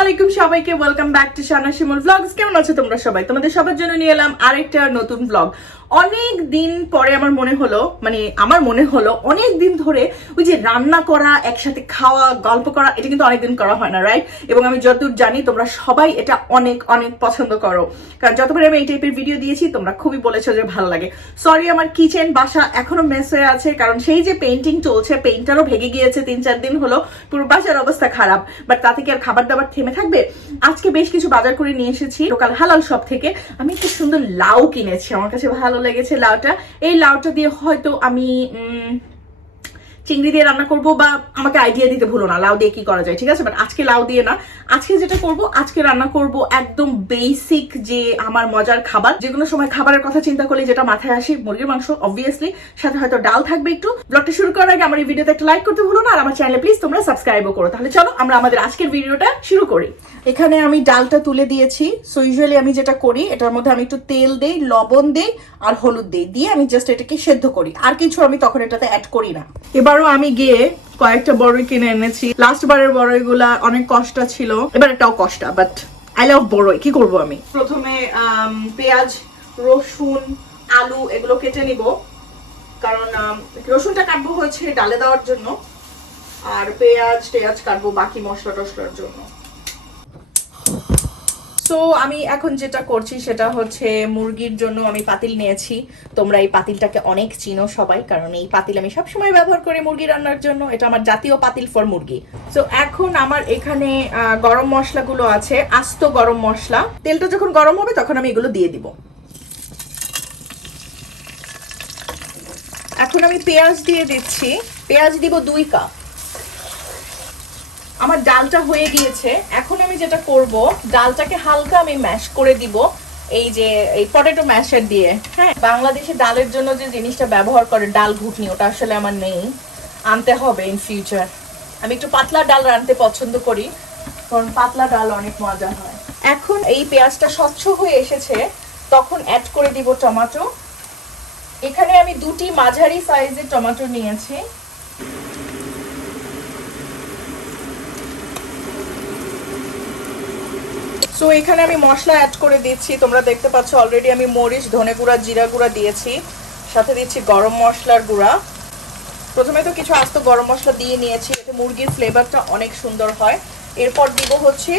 আলাইকুম সবাইকে, welcome back to Shana Shimul blogs. কেমন আছো তোমরা সবাই? তোমাদের সবার জন্য নিয়ে এলাম আরেকটা নতুন ব্লগ। অনেক দিন পরে আমার মনে হলো অনেক দিন ধরে ওই যে রান্না করা, একসাথে খাওয়া, গল্প করা, এটা কিন্তু অনেকদিন করা হয় না, রাইট? এবং আমি যতদূর জানি তোমরা সবাই এটা অনেক অনেক পছন্দ করো, কারণ যতবার আমি এই টাইপের ভিডিও দিয়েছি তোমরা খুবই বলেছো যে ভালো লাগে। সরি, আমার কিচেন বাসা এখনো মেস হয়ে আছে, কারণ সেই যে পেইন্টিং চলছে, পেইন্টারও ভেঙে গিয়েছে 3-4 দিন হলো, পুরো বাসার অবস্থা খারাপ। বাট তাতে কি আর খাবার দাবার থেমে থাকবে? আজকে বেশ কিছু বাজার করে নিয়ে এসেছি লোকাল হালাল শপ থেকে। আমি একটু সুন্দর লাউ কিনেছি, আমার কাছে ভালো লেগেছে লাউটা। এই লাউটা দিয়ে হয়তো আমি চিংড়ি দিয়ে রান্না করবো, বা আমাকে আইডিয়া দিতে ভুলো না লাউ দিয়ে কি করা যায়, ঠিক আছে? বাট আজকে লাউ দিয়ে না, আজকে যেটা করব, আজকে রান্না করব একদম বেসিক যে আমার মজার খাবার, যেগুলো সময় খাবারের কথা চিন্তা করলে যেটা মাথায় আসে, মুরগির মাংস অবভিয়াসলি, সাথে হয়তো ডাল থাকবে একটু। ব্লগটা শুরু করার আগে আমার এই ভিডিওতে একটা লাইক করতে ভুলো না, আর আমার চ্যানেলে প্লিজ তোমরা সাবস্ক্রাইবও করো। তাহলে চলো আমরা আমাদের আজকের ভিডিওটা শুরু করি। এখানে আমি ডালটা তুলে দিয়েছি। সো ইউজুয়ালি আমি যেটা করি, এটার মধ্যে আমি একটু তেল দেই, লবণ দেই আর হলুদ দেই, দিয়ে আমি জাস্ট এটাকে সেদ্ধ করি, আর কিছু আমি তখন এটাতে অ্যাড করি না। এবারও আমি গিয়ে কয়েকটা বড়ই কিনে এনেছি। লাস্ট বারের বড়ইগুলা অনেক কষ্ট ছিল, এবার এটাও কষ্ট, বাট আই লাভ বড়ই। কি করব আমি প্রথমে পেঁয়াজ, রসুন, আলু এগুলো কেটে নিব, কারণ রসুনটা কাটবো হচ্ছে ডালে দেওয়ার জন্য, আর পেঁয়াজ কাটবো বাকি মশলা টশলার জন্য। সো আমি এখন যেটা করছি সেটা হচ্ছে মুরগির জন্য আমি পাতিল নিয়েছি। তোমরা এই পাতিলটাকে অনেক চিনো সবাই, কারণ এই পাতিল আমি সবসময় ব্যবহার করি মুরগি রান্নার জন্য। এটা আমার জাতীয় পাতিল ফর মুরগি। সো এখন আমার এখানে গরম মশলাগুলো আছে, আস্ত গরম মশলা। তেলটা যখন গরম হবে তখন আমি এগুলো দিয়ে দিব। এখন আমি পেঁয়াজ দিয়ে দিচ্ছি, পেঁয়াজ দিব 2 কাপ। আমার ডালটা হয়ে গিয়েছে। এখন আমি যেটা করব, ডালটাকে হালকা আমি ম্যাশ করে দিব এই যে এই পটেটো ম্যাশার দিয়ে। হ্যাঁ, বাংলাদেশে ডালের জন্য যে জিনিসটা ব্যবহার করে ডাল ঘুটনি, ওটা আসলে আমার নেই, আনতে হবে ইন ফিউচার। আমি একটু পাতলা ডাল রাঁধতে পছন্দ করি, কারণ পাতলা ডাল অনেক মজা হয়। এখন এই পেঁয়াজটা স্বচ্ছ হয়ে এসেছে, তখন অ্যাড করে দিব টমেটো। এখানে আমি 2টি মাঝারি সাইজের টমেটো নিয়েছি। সো এখানে আমি মশলা অ্যাড করে দিচ্ছি। তোমরা দেখতে পাচ্ছ অলরেডি আমি মরিচ, ধনে গুঁড়া, জিরা গুঁড়া দিয়েছি, সাথে দিচ্ছি গরম মশলার গুঁড়া। প্রথমে তো কিছু আস্ত গরম মশলা দিয়ে নিয়েছি, এতে মুরগির ফ্লেভারটা অনেক সুন্দর হয়। এরপর দিব হচ্ছে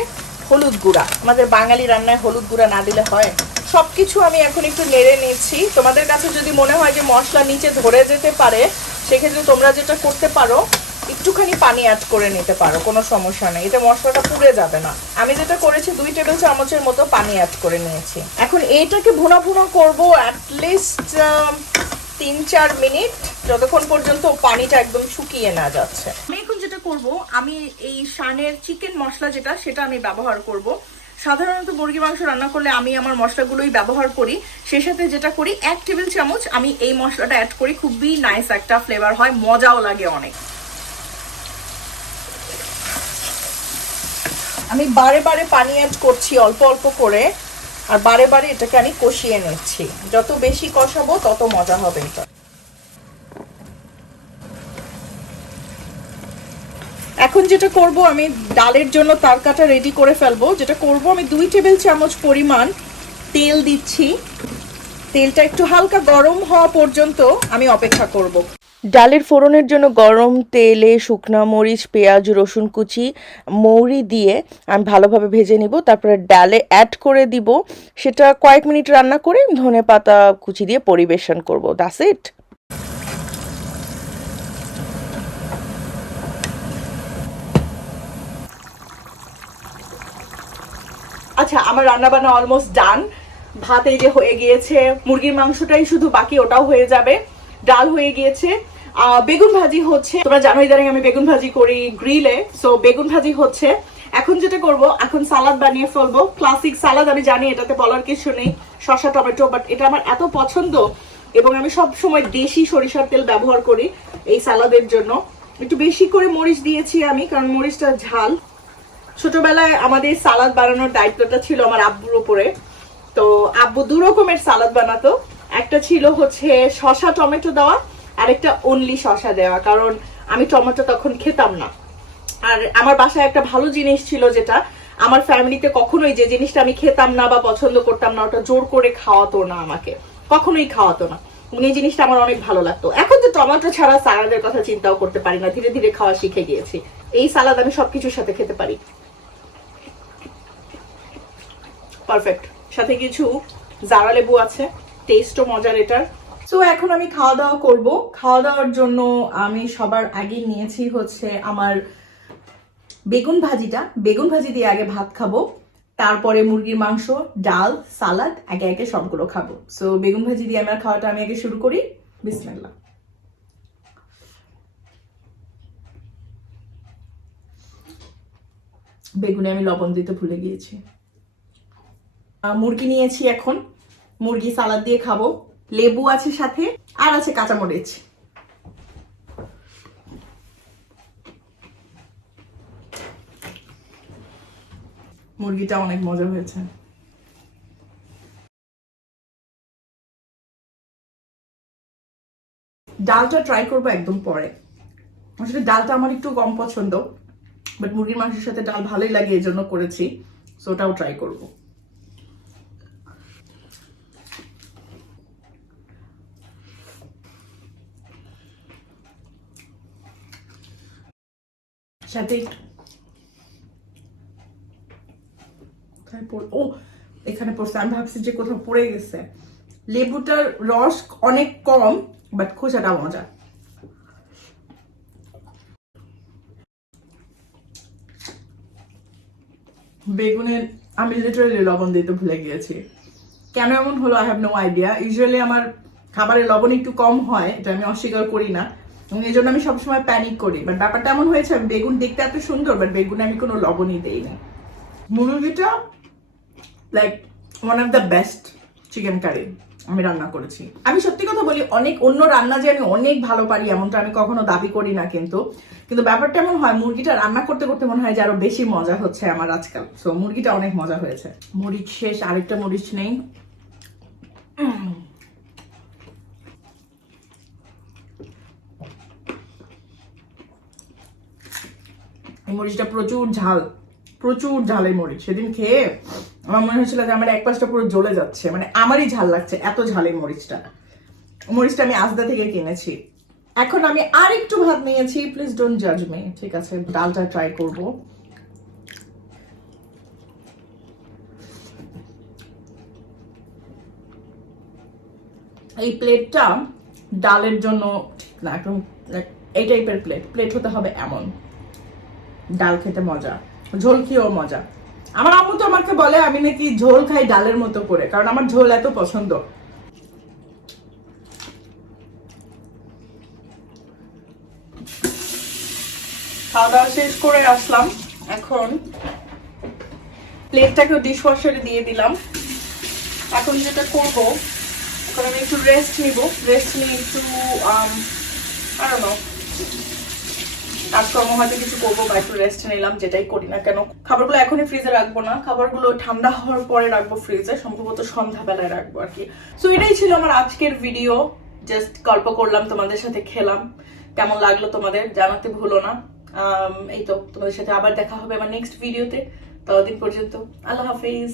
হলুদ গুঁড়া। আমাদের বাঙালি রান্নায় হলুদ গুঁড়া না দিলে হয়? সবকিছু আমি এখন একটু নেড়ে নিচ্ছি। তোমাদের কাছে যদি মনে হয় যে মশলা নিচে ধরে যেতে পারে, সেক্ষেত্রে তোমরা যেটা করতে পারো, একটুখানি পানি অ্যাড করে নিতে পারো, কোনো সমস্যা নেই, এতে মশলাটা পুড়ে যাবে না। আমি যেটা করেছি 2 টেবিল চামচের মতো পানি অ্যাড করে নিয়েছি। এখন এইটাকে ভুনা ভুনা করবো অ্যাটলিস্ট 3-4 মিনিট, যতক্ষণ পর্যন্ত পানিটা একদম শুকিয়ে না যাচ্ছে। আমি এখন যেটা করব, আমি এই শানের চিকেন মশলা যেটা, সেটা আমি ব্যবহার করব। সাধারণত মুরগি মাংস রান্না করলে আমি আমার মশলাগুলোই ব্যবহার করি। সেই সাথে যেটা করি, 1 টেবিল চামচ আমি এই মশলাটা অ্যাড করি। খুবই নাইস একটা ফ্লেভার হয়, মজাও লাগে অনেক। আমি বারে বারে পানি অ্যাড করছি অল্প অল্প করে, আর বারে বারে এটাকে আমি কষিয়ে নিচ্ছি। যত বেশি কষাবো তত মজা হবে এটা। এখন যেটা করব, আমি ডালের জন্য তরকাটা রেডি করে ফেলবো। যেটা করব, আমি 2 টেবিল চামচ পরিমাণ তেল দিচ্ছি। তেলটা একটু হালকা গরম হওয়া পর্যন্ত আমি অপেক্ষা করব। ডালের ফোড়নের জন্য গরম তেলে শুকনা মরিচ, পেঁয়াজ, রসুন কুচি, মৌরি দিয়ে আমি ভালোভাবে ভেজে নিব। তারপরে ডালে অ্যাড করে দিব, সেটা কয়েক মিনিট রান্না করে ধনেপাতা কুচি দিয়ে পরিবেশন করব। That's it. আচ্ছা, আমার রান্না বান্না অলমোস্ট ডান। ভাত এই যে হয়ে গিয়েছে, মুরগির মাংসটাই শুধু বাকি, ওটাও হয়ে যাবে। ডাল হয়ে গিয়েছে, বেগুন ভাজি হচ্ছে। তোমরা জানো ইদানিং আমি বেগুন ভাজি করি গ্রিলে, সো বেগুন ভাজি হচ্ছে। এখন যেটা করব, এখন সালাদ বানিয়ে ফেলবো। ক্লাসিক সালাদ, আমি জানি এটাতে বলার কিছু নেই, শসা টমেটো, বাট এটা আমার এত পছন্দ এবং আমি সব সময় দেশি সরিষার তেল ব্যবহার করি এই সালাদের জন্য। একটু বেশি করে মরিচ দিয়েছি আমি, কারণ মরিচটা ঝাল। ছোটবেলায় আমাদের সালাদ বানানোর দায়িত্বটা ছিল আমার আব্বুর উপরে। তো আব্বু 2 রকমের সালাদ বানাতো, একটা ছিল হচ্ছে শসা টমেটো দেওয়া, আর একটা অনলি শসা দেওয়া, কারণ আমি টমেটো তখন খেতাম না। আর আমার বাসায় একটা ভালো জিনিস ছিল, যেটা আমার ফ্যামিলিতে কখনোই যে জিনিসটা আমি খেতাম না বা পছন্দ করতাম না ওটা জোর করে খাওয়াতো না আমাকে, কখনোই খাওয়াতো না। এই জিনিসটা আমার অনেক ভালো লাগতো। এখন তো টমেটো ছাড়া সালাদের কথা চিন্তাও করতে পারি না, ধীরে ধীরে খাওয়া শিখে গিয়েছি। এই সালাদ আমি সবকিছুর সাথে খেতে পারি, পারফেক্ট। সাথে কিছু জারা লেবু আছে, টেস্টও মজার এটার। সো এখন আমি খাওয়া দাওয়া করব। খাওয়া দাওয়ার জন্য আমি সবার আগে নিয়েছি হচ্ছে আমার বেগুন ভাজিটা। বেগুন ভাজি দিয়ে আগে ভাত খাবো, তারপরে মুরগির মাংস, ডাল, সালাদ একে একে সবগুলো খাবো। সো বেগুন ভাজি দিয়ে আমার খাওয়াটা আমি আগে শুরু করি। বিসমিল্লাহ। বেগুনে আমি লবণ দিতে ভুলে গিয়েছি। মুরগি নিয়েছি, এখন মুরগি সালাদ দিয়ে খাবো। লেবু আছে সাথে, আর আছে কাঁচামরিচ। মুরগিটা অনেক মজা হয়েছে। ডালটা ট্রাই করবো একদম পরে। আসলে ডালটা আমার একটু কম পছন্দ, বাট মুরগির মাংসের সাথে ডাল ভালোই লাগে, এই জন্য করেছি। সো ওটাও ট্রাই করবো। সাথে ও এখানে পড়ছে, আমি ভাবছি যে কোথাও পড়ে গেছে। লেবুটার রস অনেক কম, বাট খোসাটা মজা। বেগুনের আমি লিটারালি লবণ দিতে ভুলে গিয়েছি। কেন এমন হলো I have no idea. Usually আমার খাবারে লবণ একটু কম হয়, এটা আমি অস্বীকার করি না, এবং এই জন্য আমি সবসময় প্যানিক করি। বাট ব্যাপারটা এমন হয়েছে, বেগুন দেখতে এত সুন্দর, বাট বেগুনে আমি কোনো লবণই দেইনি। মুরগিটা like one of the best chicken curry আমি রান্না করেছি। আমি সত্যি কথা বলি, অনেক অন্য রান্না যে আমি অনেক ভালো পারি এমনটা আমি কখনো দাবি করি না, কিন্তু ব্যাপারটা এমন হয় মুরগিটা রান্না করতে করতে মনে হয় যে আরো বেশি মজা হচ্ছে আমার আজকাল। সো মুরগিটা অনেক মজা হয়েছে। মরিচ শেষ, আরেকটা মরিচ নেই। এই মরিচটা প্রচুর ঝাল, প্রচুর ঝাল এই মরিচ। সেদিন খেয়ে আমার মনে হয়েছিল যে আমার এক পাশটা পুরো জ্বলে যাচ্ছে, মানে আমারই ঝাল লাগছে, এত ঝাল এই মরিচটা। মরিচটা আমি আজদা থেকে কিনেছি। এখন আমি আর একটু ভাত নিয়েছি, প্লিজ ডোন্ট জাজ মি, ঠিক আছে? ডালটা ট্রাই করব। এই প্লেটটা ডালের জন্য ঠিক না, একদম এই টাইপের প্লেট হতে হবে এমন। ডাল খেতে মজা, ঝোল খেয়েও মজা। আমার আম্মু তো আমাকে বলে আমি নাকি ঝোল খাই ডালের মতো করে, কারণ আমার ঝোল এত পছন্দ। খাওয়া দাওয়া শেষ করে আসলাম, এখন প্লেটটাকে ডিশ ওয়াশারে দিয়ে দিলাম। এখন যেটা করবো, এখন আমি একটু রেস্ট নিব। রেস্ট নিয়ে একটু কাজকর্ম হয়তো কিছু করবো বা একটু রেস্ট নিলাম, যেটাই করি না কেন। খাবারগুলো এখনই ফ্রিজে রাখবো না, খাবারগুলো ঠান্ডা হওয়ার পরে রাখবো ফ্রিজে, সম্ভবত সন্ধ্যাবেলায় রাখবো আর কি। সো এটাই ছিল আমার আজকের ভিডিও। জাস্ট গল্প করলাম তোমাদের সাথে, খেলাম। কেমন লাগলো তোমাদের জানাতে ভুলো না। এই তো, তোমাদের সাথে আবার দেখা হবে আমার নেক্সট ভিডিওতে। ততদিন পর্যন্ত আল্লাহ হাফিজ।